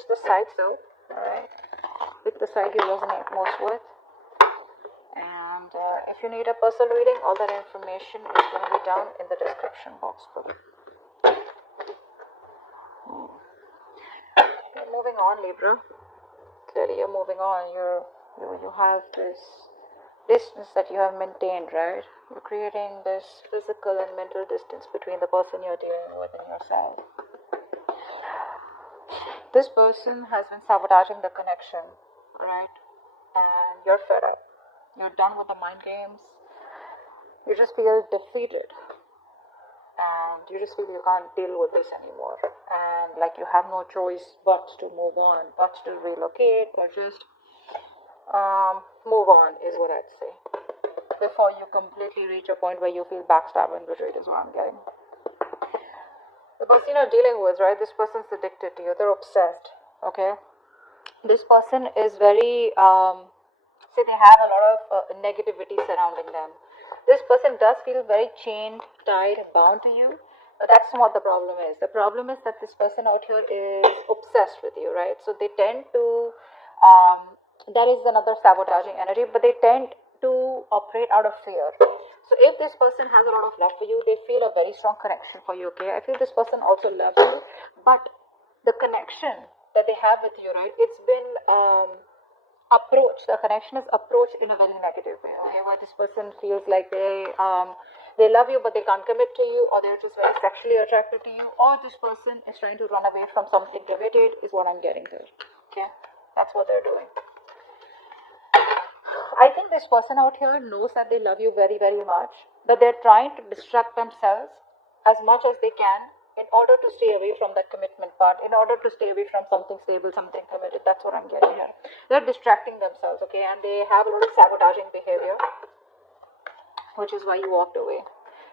switch the sides though. Alright, pick the side you resonate most with. And if you need a personal reading, all that information is going to be down in the description box below. You're moving on, Libra. Clearly you're moving on. You have this distance that you have maintained, right? You're creating this physical and mental distance between the person you're dealing with and yourself. This person has been sabotaging the connection, right? And you're fed up. You're done with the mind games. You just feel defeated. And you just feel you can't deal with this anymore. And like you have no choice but to move on, but to relocate, or just move on is what I'd say. Before you completely reach a point where you feel backstabbed and betrayed is what I'm getting. The person you're dealing with, right? This person's addicted to you. They're obsessed. Okay? This person is very, say they have a lot of negativity surrounding them. This person does feel very chained, tied, bound to you. But that's not what the problem is. The problem is that this person out here is obsessed with you, right? So they tend to, that is another sabotaging energy, but they tend to operate out of fear. So if this person has a lot of love for you, they feel a very strong connection for you, okay? I feel this person also loves you, but the connection that they have with you, right, it's been approached, the connection is approached in a very negative way, okay? Where this person feels like they love you, but they can't commit to you, or they're just very sexually attracted to you, or this person is trying to run away from something related, is what I'm getting to, okay? That's what they're doing. I think this person out here knows that they love you very, very much, but they're trying to distract themselves as much as they can in order to stay away from that commitment part, in order to stay away from something stable, something committed. That's what I'm getting here. They're distracting themselves, okay, and they have a lot of sabotaging behavior, which is why you walked away.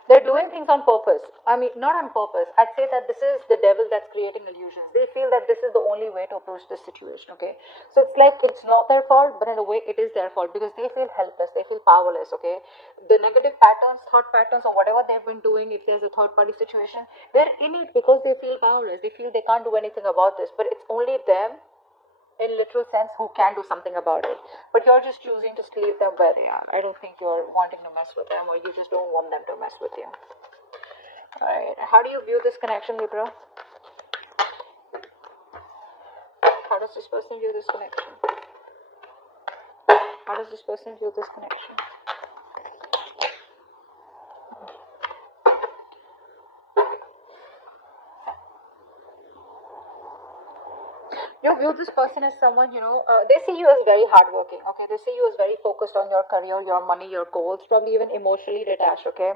They're doing things on purpose. I mean, not on purpose. I'd say that this is the devil that's creating illusions. They feel that this is the only way to approach this situation, okay? So it's like it's not their fault, but in a way it is their fault because they feel helpless, they feel powerless, okay? The negative patterns, thought patterns, or whatever they've been doing, if there's a third-party situation, they're in it because they feel powerless. They feel they can't do anything about this, but it's only them, in literal sense, who can do something about it. But you're just choosing to leave them where they are. I don't think you're wanting to mess with them, or you just don't want them to mess with you. Alright, how do you view this connection, Libra? How does this person view this connection? How does this person view this connection? You view this person as someone, they see you as very hardworking, okay? They see you as very focused on your career, your money, your goals, probably even emotionally detached, okay?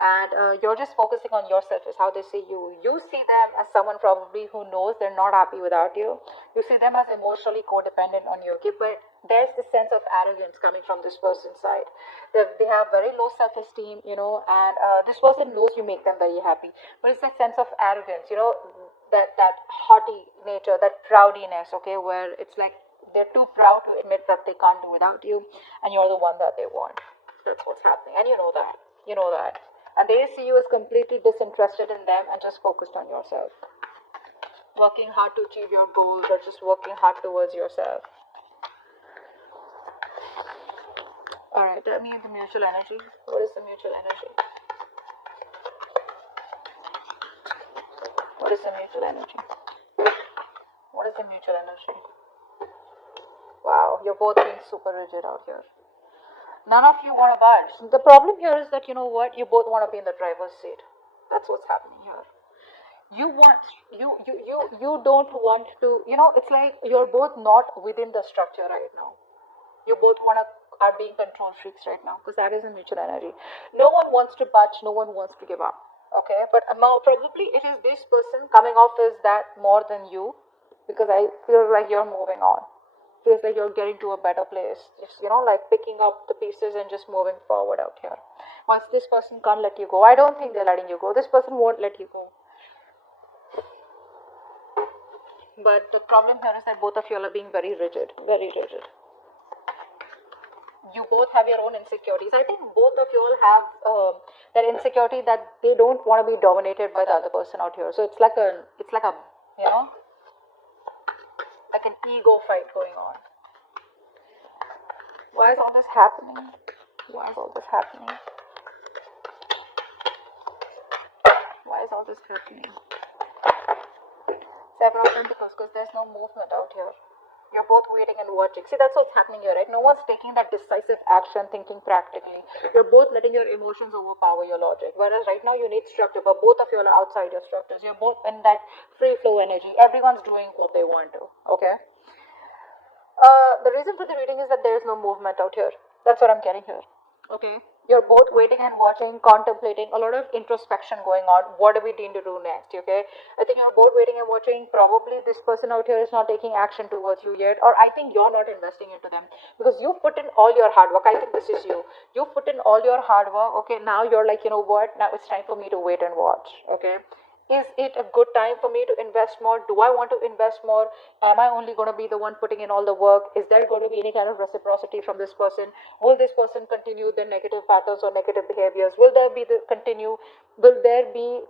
And you're just focusing on yourself is how they see you. You see them as someone probably who knows they're not happy without you. You see them as emotionally codependent on you, okay? But there's this sense of arrogance coming from this person's side. They have very low self-esteem, and this person knows you make them very happy. But it's that sense of arrogance, that haughty nature, that proudiness, okay, where it's like they're too proud to admit that they can't do without you, and you're the one that they want. That's what's happening, and you know that. And they see you as completely disinterested in them and just focused on yourself, working hard to achieve your goals, or just working hard towards yourself. Alright, tell me the mutual energy. What is the mutual energy? What is the mutual energy? What is the mutual energy? Wow, you're both being super rigid out here. None of you want to budge. The problem here is that, you know what, you both want to be in the driver's seat. That's what's happening here. You don't want to, it's like you're both not within the structure right now. You both are being control freaks right now, because that is a mutual energy. No one wants to budge, no one wants to give up. Okay, but probably it is this person coming off as that more than you, because I feel like you're moving on. Feels like you're getting to a better place. Just, like picking up the pieces and just moving forward out here. Once this person can't let you go, I don't think they're letting you go. This person won't let you go. But the problem here is that both of you are being very rigid, very rigid. You both have your own insecurities. I think both of you all have that insecurity that they don't want to be dominated by the other person out here. So it's like a like an ego fight going on. Why is all this happening? Why is all this happening? Why is all this happening? Several of them because there's no movement out here. You're both waiting and watching. See, that's what's happening here, right? No one's taking that decisive action, thinking practically. You're both letting your emotions overpower your logic. Whereas right now you need structure, but both of you are outside your structures. You're both in that free flow energy. Everyone's doing what they want to. Okay? The reason for the reading is that there is no movement out here. That's what I'm getting here. Okay? You're both waiting and watching, contemplating, a lot of introspection going on. What do we need to do next? Okay? I think you're both waiting and watching. Probably this person out here is not taking action towards you yet, or I think you're not investing into them because you put in all your hard work. I think this is you. You put in all your hard work. Okay? Now you're like, you know what? Now it's time for me to wait and watch. Okay? Is it a good time for me to invest more? Do I want to invest more? Am I only going to be the one putting in all the work? Is there going to be any kind of reciprocity from this person? Will this person continue their negative patterns or negative behaviors? Will there be will there be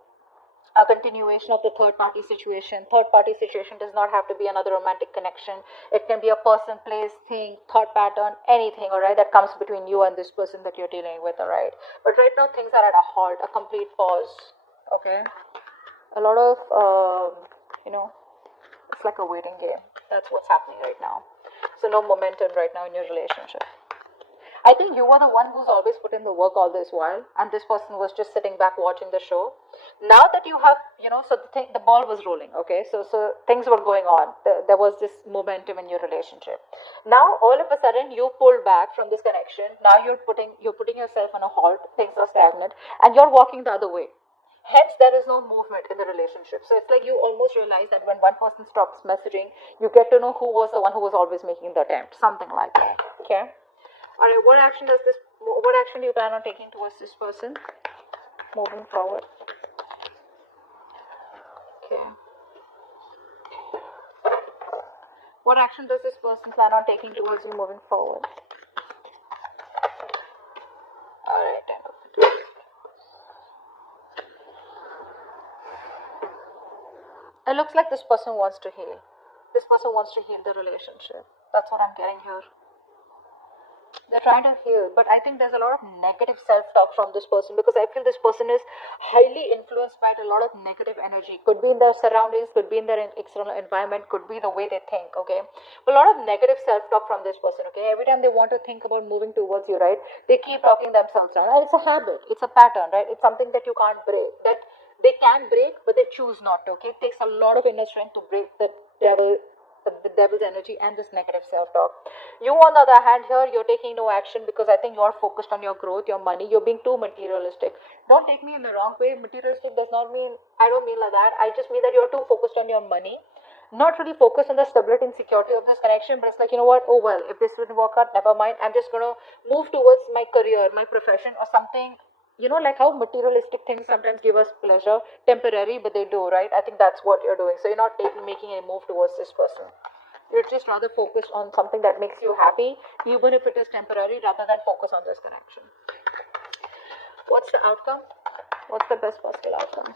a continuation of the third party situation? Third party situation does not have to be another romantic connection. It can be a person, place, thing, thought pattern, anything, alright, that comes between you and this person that you're dealing with, alright? But right now things are at a halt, a complete pause, okay? A lot of, it's like a waiting game. That's what's happening right now. So no momentum right now in your relationship. I think you were the one who's always put in the work all this while, and this person was just sitting back watching the show. Now that you have, so the ball was rolling, okay? So things were going on. There was this momentum in your relationship. Now all of a sudden you pulled back from this connection. Now you're putting yourself on a halt. Things are stagnant, and you're walking the other way. Hence, there is no movement in the relationship. So it's like you almost realize that when one person stops messaging, you get to know who was the one who was always making the attempt. Something like that. Okay. Alright, what action do you plan on taking towards this person? Moving forward. Okay. What action does this person plan on taking towards you moving forward? Alright, it looks like this person wants to heal. This person wants to heal the relationship. That's what I'm getting here. They're trying to heal, but I think there's a lot of negative self-talk from this person because I feel this person is highly influenced by a lot of negative energy. Could be in their surroundings, could be in their external environment, could be the way they think, okay? But a lot of negative self-talk from this person, okay? Every time they want to think about moving towards you, right? They keep talking themselves down. And it's a habit, it's a pattern, right? It's something that you can't break. That they can break, but they choose not to, okay? It takes a lot of inner strength to break the devil's energy and this negative self-talk. You, on the other hand, here, you're taking no action because I think you're focused on your growth, your money. You're being too materialistic. Don't take me in the wrong way. Materialistic does not mean, I don't mean like that. I just mean that you're too focused on your money. Not really focused on the stability and security of this connection, but it's like, you know what, oh well, if this didn't work out, never mind. I'm just going to move towards my career, my profession or something. Like how materialistic things sometimes give us pleasure, temporary, but they do, right? I think that's what you're doing. So you're not making a move towards this person. You're just rather focused on something that makes you happy, even if it is temporary, rather than focus on this connection. What's the outcome? What's the best possible outcome?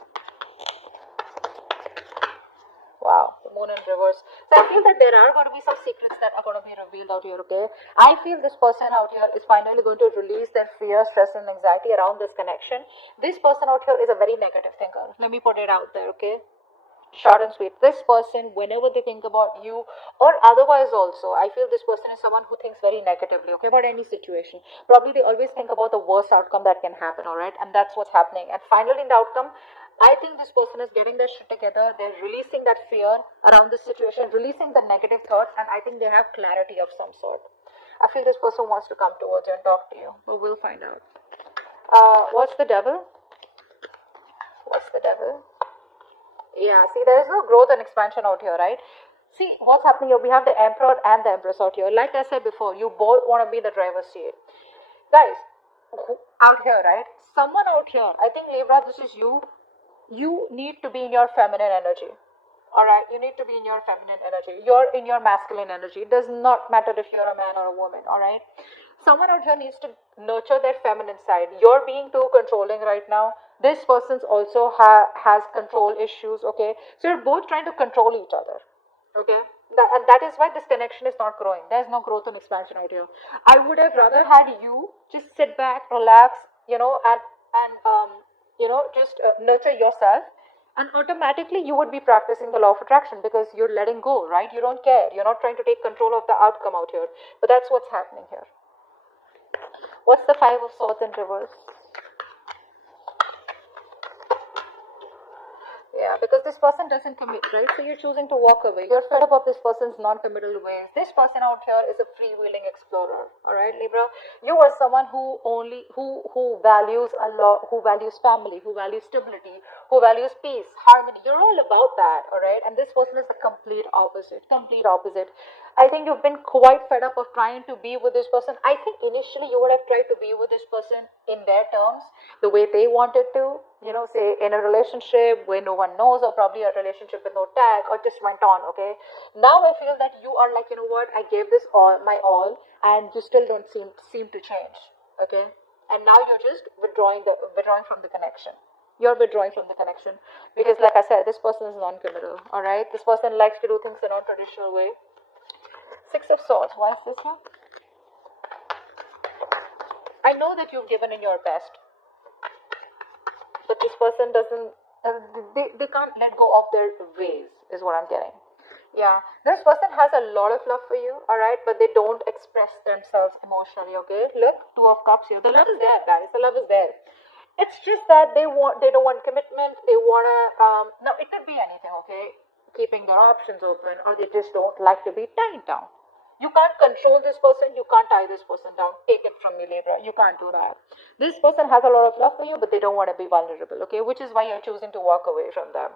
Wow, the moon in reverse. So I feel that there are going to be some secrets that are going to be revealed out here, okay? I feel this person out here is finally going to release their fear, stress and anxiety around this connection. This person out here is a very negative thinker. Let me put it out there, okay? Short and sweet. This person, whenever they think about you or otherwise also, I feel this person is someone who thinks very negatively, okay, about any situation. Probably they always think about the worst outcome that can happen, alright? And that's what's happening. And finally in the outcome, I think this person is getting their shit together. They're releasing that fear around this situation, releasing the negative thoughts, and I think they have clarity of some sort. I feel this person wants to come towards you and talk to you, but we'll find out. What's the devil? What's the devil? Yeah, see, there is no growth and expansion out here, right? See, what's happening here? We have the Emperor and the Empress out here. Like I said before, you both want to be the driver's seat. Guys, out here, right? Someone out here, I think Libra, this is you. You need to be in your feminine energy. Alright, you need to be in your feminine energy. You're in your masculine energy. It does not matter if you're a man or a woman, alright? Someone out here needs to nurture their feminine side. You're being too controlling right now. This person's also has control issues, okay? So you're both trying to control each other, okay? And that is why this connection is not growing. There's no growth and expansion out here. I would have rather had you just sit back, relax, and just nurture yourself, and automatically you would be practicing the law of attraction because you're letting go, right? You don't care. You're not trying to take control of the outcome out here. But that's what's happening here. What's the Five of Swords in reverse? Yeah, because this person doesn't commit, right? So you're choosing to walk away. You're fed up of this person's non-committal ways. This person out here is a freewheeling explorer. All right, Libra. You are someone who values a lot, who values family, who values stability, who values peace, harmony. You're all about that. All right, and this person is the complete opposite. Complete opposite. I think you've been quite fed up of trying to be with this person. I think initially you would have tried to be with this person in their terms, the way they wanted to, say in a relationship where no one knows, or probably a relationship with no tag, or just went on, okay? Now I feel that you are like, you know what, I gave this all, my all, and you still don't seem to change, okay? And now you're just withdrawing from the connection. You're withdrawing from the connection because, like I said, this person is non-committal, all right? This person likes to do things in a non-traditional way. Six of Swords, why is this here? I know that you've given in your best, but this person doesn't, they can't let go of their ways, is what I'm getting. Yeah, this person has a lot of love for you, alright, but they don't express themselves emotionally, okay? Look, Two of Cups here. The love is there, guys. The love is there. It's just that they don't want commitment. They wanna, now it could be anything, okay? Keeping their options open, or they just don't like to be tied down. You can't control this person. You can't tie this person down. Take it from me, Libra. You can't do that. This person has a lot of love for you, but they don't want to be vulnerable, okay? Which is why you're choosing to walk away from them.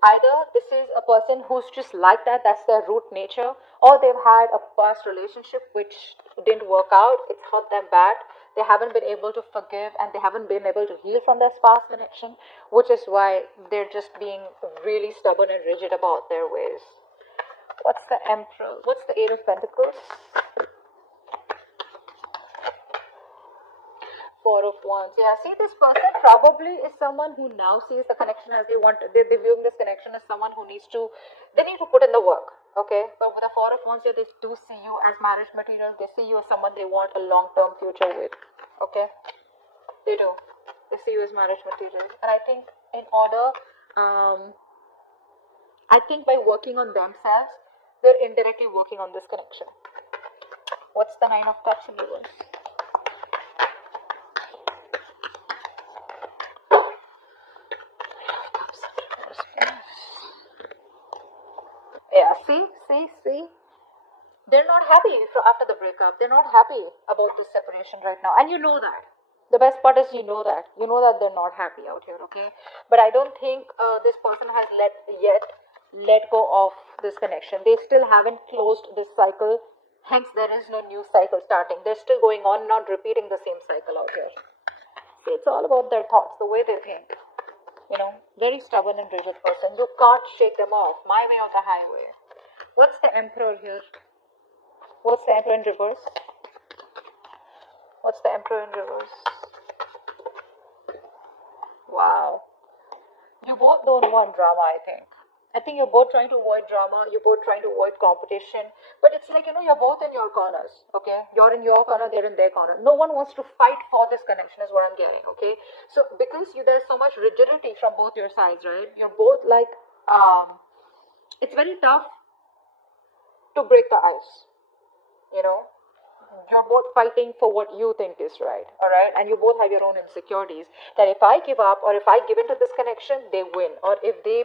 Either this is a person who's just like that, that's their root nature, or they've had a past relationship which didn't work out, it's hurt them bad, they haven't been able to forgive, and they haven't been able to heal from their past connection, which is why they're just being really stubborn and rigid about their ways. What's the Emperor? What's the Eight of Pentacles? Four of Wands. Yeah, see, this person probably is someone who now sees the connection as they want. They're viewing this connection as someone who they need to put in the work, okay? But with the Four of Wands here, they do see you as marriage material. They see you as someone they want a long-term future with, okay? They do. They see you as marriage material. And I think I think by working on themselves, they're indirectly working on this connection. What's the Nine of Cups in reverse? Yeah, see. They're not happy after the breakup. They're not happy about this separation right now. And you know that. The best part is you know that. You know that they're not happy out here, okay? But I don't think this person has let go of this connection. They still haven't closed this cycle. Hence, there is no new cycle starting. They're still going on, not repeating the same cycle out here. See, it's all about their thoughts, the way they think. Very stubborn and rigid person. You can't shake them off. My way or the highway. What's the Emperor here? What's the Emperor in reverse? What's the Emperor in reverse? Wow. You both don't want drama, I think. I think you're both trying to avoid drama. You're both trying to avoid competition. But it's like, you're both in your corners, okay? You're in your corner, they're in their corner. No one wants to fight for this connection is what I'm getting, okay? So because there's so much rigidity from both your sides, right? You're both like, it's very tough to break the ice, You're both fighting for what you think is right, all right? And you both have your own insecurities that if I give up or if I give into this connection, they win. Or if they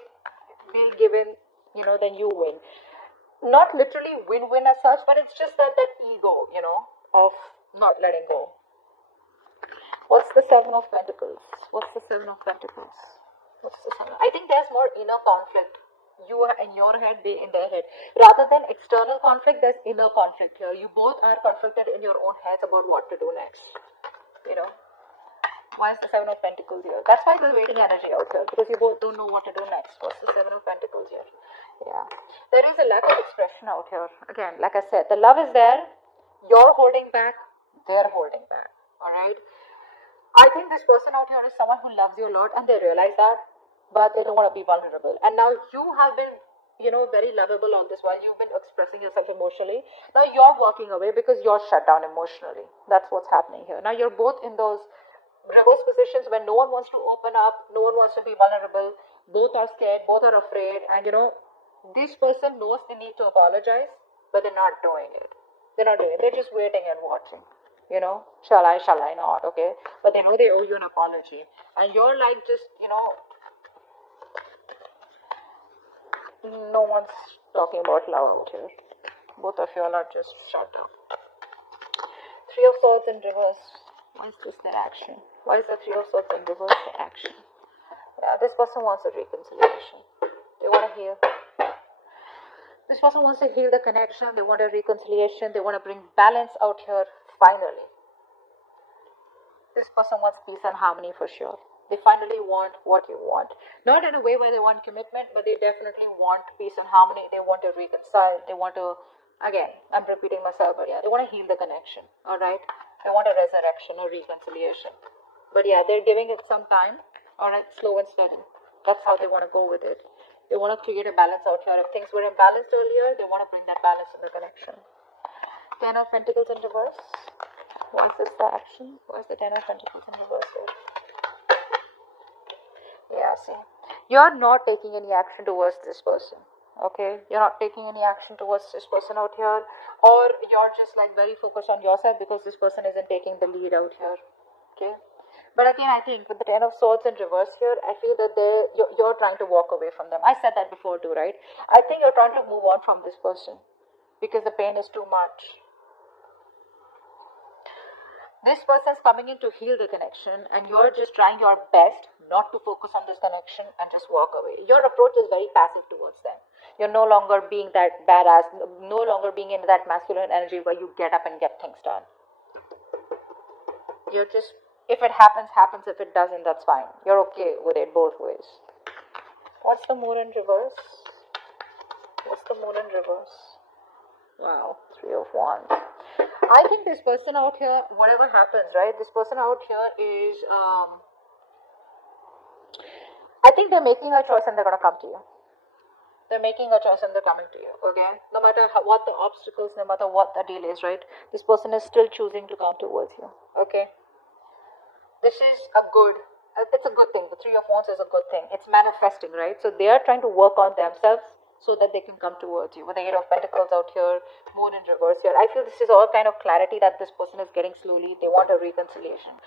give in, then you win. Not literally win-win as such, but it's just that ego, of not letting go. What's the Seven of Pentacles? What's the Seven of Pentacles? What's the Seven? I think there's more inner conflict. You are in your head, they in their head. Rather than external conflict, there's inner conflict here. You both are conflicted in your own heads about what to do next. Why is the Seven of Pentacles here? That's why there's waiting energy out here, because you both don't know what to do next. What's the Seven of Pentacles here? Yeah. There is a lack of expression out here. Again, like I said, the love is there. You're holding back. They're holding back. Alright? I think this person out here is someone who loves you a lot, and they realize that, but they don't want to be vulnerable. And now you have been very lovable on this while you've been expressing yourself emotionally. Now you're walking away because you're shut down emotionally. That's what's happening here. Now you're both in those reverse positions where no one wants to open up, no one wants to be vulnerable, both are scared, both are afraid, and this person knows they need to apologize, but they're not doing it. They're just waiting and watching. Shall I not? Okay. But they know they owe you an apology. And you're like just, no one's talking about love out here. Both of you all are just shut down. Three of Swords in reverse. Why is this their action? Why is the Three of Swords in reverse their action? Yeah, this person wants a reconciliation. They want to heal. This person wants to heal the connection. They want a reconciliation. They want to bring balance out here finally. This person wants peace and harmony for sure. They finally want what you want. Not in a way where they want commitment, but they definitely want peace and harmony. They want to reconcile. They want to, again, I'm repeating myself, but yeah, they want to heal the connection. Alright? They want a resurrection or reconciliation. But yeah, they're giving it some time. Alright, slow and steady. That's how they want to go with it. They want to create a balance out here. If things were imbalanced earlier, they want to bring that balance in the connection. Ten of Pentacles in reverse. Why is this the action? Why is the Ten of Pentacles in reverse here? Yeah, see. You're not taking any action towards this person. Okay? You're not taking any action towards this person out here. Or you're just like very focused on yourself because this person isn't taking the lead out here. Okay? But again, I think with the Ten of Swords in reverse here, I feel that you're trying to walk away from them. I said that before too, right? I think you're trying to move on from this person because the pain is too much. This person's coming in to heal the connection, and you're just trying your best not to focus on this connection and just walk away. Your approach is very passive towards them. You're no longer being that badass, no longer being in that masculine energy where you get up and get things done. You're just, if it happens, happens. If it doesn't, that's fine. You're okay with it both ways. What's the Moon in reverse? What's the Moon in reverse? Wow, Three of Wands. I think this person out here, whatever happens, right? This person out here is, I think they're making a choice and they're going to come to you. They're making a choice and they're coming to you, okay? No matter what the obstacles, no matter what the deal is, right? This person is still choosing to come towards you, okay? This is it's a good thing. The Three of Wands is a good thing. It's manifesting, right? So they are trying to work on themselves so that they can come towards you. With the Eight of Pentacles out here, Moon in reverse here. I feel this is all kind of clarity that this person is getting slowly. They want a reconciliation.